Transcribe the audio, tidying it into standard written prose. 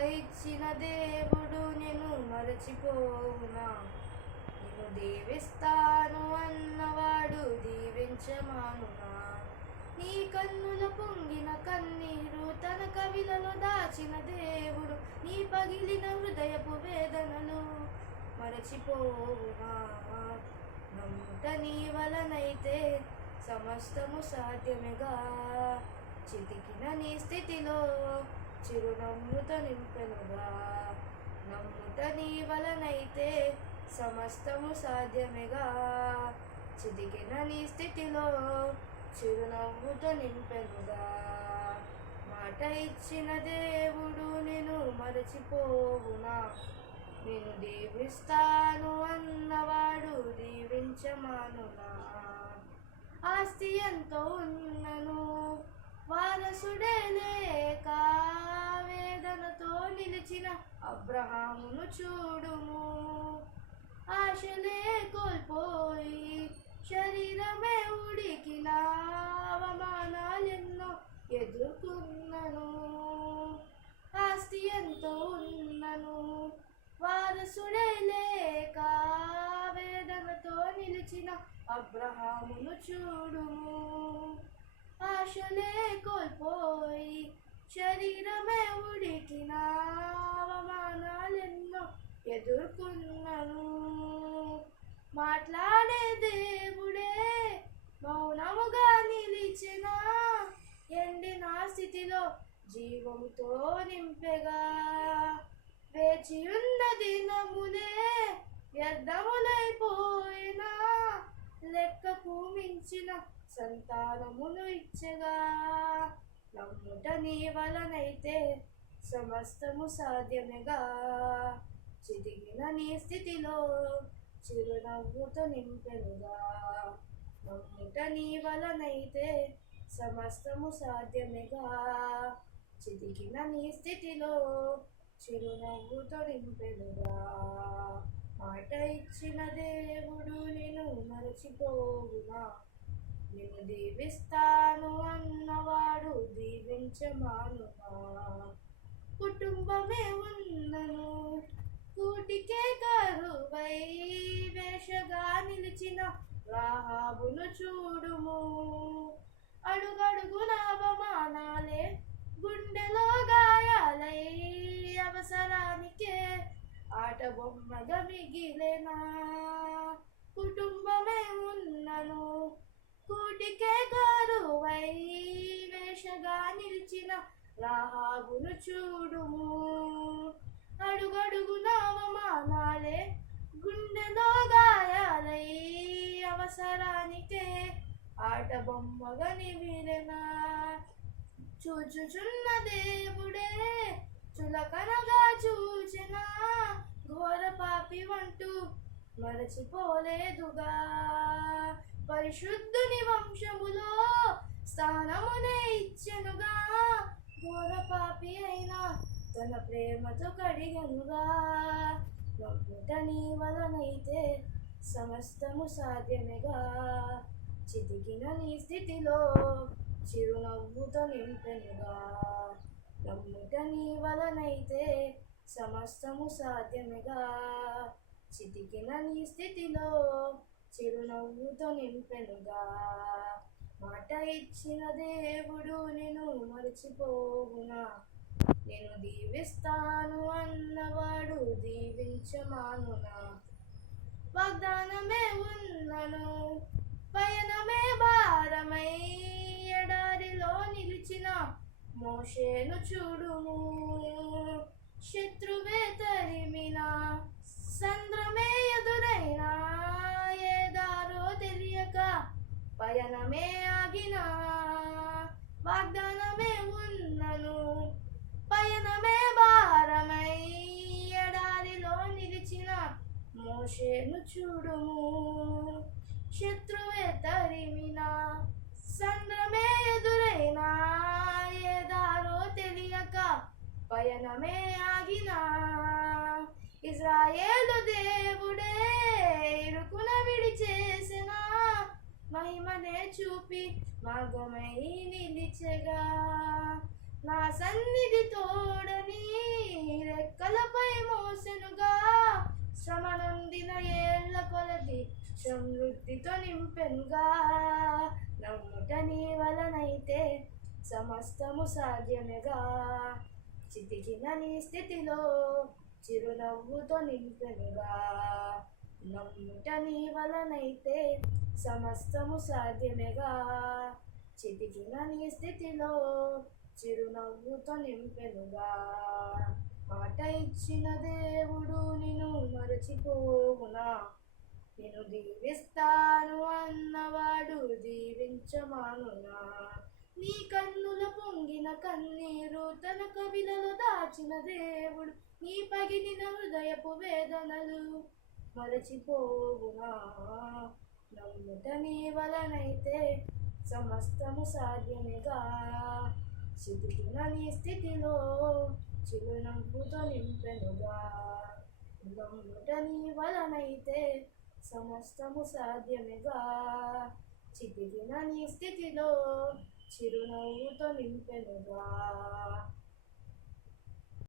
ఇచ్చిన దేవుడు నేను మరచిపోవునా? నిన్ను దీవిస్తాను అన్నవాడు దీవించమానునా? నీ కన్నుల పొంగిన కన్నీరు తన కవిలలో దాచిన దేవుడు నీ పగిలిన హృదయపు వేదనలు మరచిపోవునా? నమ్ముట నీ వలనైతే సమస్తము సాధ్యమేగా. చితికిన నీ స్థితిలో చిరునవ్వుతో నింపెనుగా. నమ్ముట నీ వలనైతే సమస్తము సాధ్యమేగా. చితికిన నీ స్థితిలో చిరునవ్వుతో నింపెనుగా. మాట ఇచ్చిన దేవుడు నేను మరచిపోవునా? నేను దీవిస్తాను అన్నవాడు దీవించమానునా? ఆస్తి ఎంతో ఉన్నను వారసుడే లేక వేదనతో నిలిచిన అబ్రహామును చూడుము. ఆశలే కోల్పోయి శరీరమే ఉడికిన అవమానాలెన్నో ఎదుర్కొన్నను. ఆస్తి ఎంతో ఉన్నను వారసుడే లేక వేదనతో నిలిచిన అబ్రహామును చూడుము. ఆశలే కోల్పోయి శరీరమే ఉడికిన అవమానాలెన్నో ఎదుర్కొన్నను. మాట్లాడే దేవుడే మౌనముగా నిలిచిన ఎండిన స్థితిలో జీవముతో నింపెగా. వేచి ఉన్న దినములే వ్యర్థములైపోయినా లెక్కకు మించిన సంతానమును ఇచ్చగా. నమ్ముట నీ వలనైతే సమస్తము సాధ్యమేగా. చితికిన నీ స్థితిలో చిరునవ్వుతో నింపెనుగా. నమ్ముట నీ వలనైతే సమస్తము సాధ్యమేగా. చితికిన నీ స్థితిలో చిరునవ్వుతో నింపెనుగా. మాట ఇచ్చిన దేవుడు నేను మరచిపోవునా? నిన్ను దీవిస్తాను అన్నవాడు దీవించమానునా? కుటుంబమే ఉన్నను కూటికే కరువై వేషగా నిలిచిన రాహాబును చూడుము. అడుగడుగున అవమానాలే గుండెలో గాయాలై అవసరానికే ఆట బొమ్మగా మిగిలేనా? కుటుంబమే ఉన్నను కూటికే కరువై వేషగా నిలిచిన రాహాబును చూడుము. అడుగడుగున అవమానాలే గుండెలో గాయాలై అవసరానికే ఆట బొమ్మగా నివిలెనా? చూచుచున్న దేవుడే చులకనగా చూచిన ఘోర పాపి వంటూ మరచిపోలేదుగా. పరిశుద్ధుని వంశములో స్థానమునే ఇచ్చెనుగా. ఘోర పాపి అయినా తన ప్రేమతో కడిగనుగా. నమ్ముట నీ వలనైతే సమస్తము సాధ్యమేగా. చితికిన నీ స్థితిలో చిరునవ్వుతో నింపెనుగా. నమ్ముట నీ వలనైతే సమస్తము సాధ్యమేగా. చితికిన నీ స్థితిలో చిరునవ్వుతో నింపెనుగా. మాట ఇచ్చిన దేవుడు నేను మరచిపోవునా? నేను దీవిస్తాను అన్నవాడు దీవించమానునా? వాగ్దానమే ఉన్నను పయనమే భారమై ఎడారిలో నిలిచిన మోషేను చూడుము. శత్రువే తరిమిన సంద్రమే ఎదురైనా ఏ దారో తెలియక పయనమే ఆగిన. వాగ్దానమే ఉన్నను పయనమే భారమై ఎడారిలో నిలిచిన మోషేను చూడుము. శత్రువే తరిమిన సంద్రమే ఎదురైనా ఏ దారో తెలియక పయనమే ఆగిన. ఇజ్రాయేలు దేవుడే ఇరుకున విడిచేసిన మహిమనే చూపి మార్గమై నిలిచెగా. నా సన్నిధి తోడని సమృద్ధితో నింపెనుగా. నమ్ముట నీ వలనైతే సమస్తము సాధ్యమేగా. చితికిన నీ స్థితిలో చిరునవ్వుతో నింపెనుగా. నమ్ముట నీ వలనైతే సమస్తము సాధ్యమేగా. చితికిన నీ స్థితిలో చిరునవ్వుతో నింపెనుగా. మాట ఇచ్చిన దేవుడు నిన్ను మరచిపోవునా? నిన్ను దీవిస్తాను అన్నవాడు దీవించమానునా? నీ కన్నుల పొంగిన కన్నీరు తన కవిలలో దాచిన దేవుడు నీ పగిలిన హృదయపు వేదనలు మరచిపోవునా? నమ్ముట నీ వలనైతే సమస్తము సాధ్యమేగా. చితికిన నీ స్థితిలో చిరునవ్వుతో నింపెనుగా. నమ్ముట నీ వలనైతే సమస్తము సాధ్యమేగా. చితికిన నీ స్థితిలో చిరునవ్వుతో నింపెనుగా.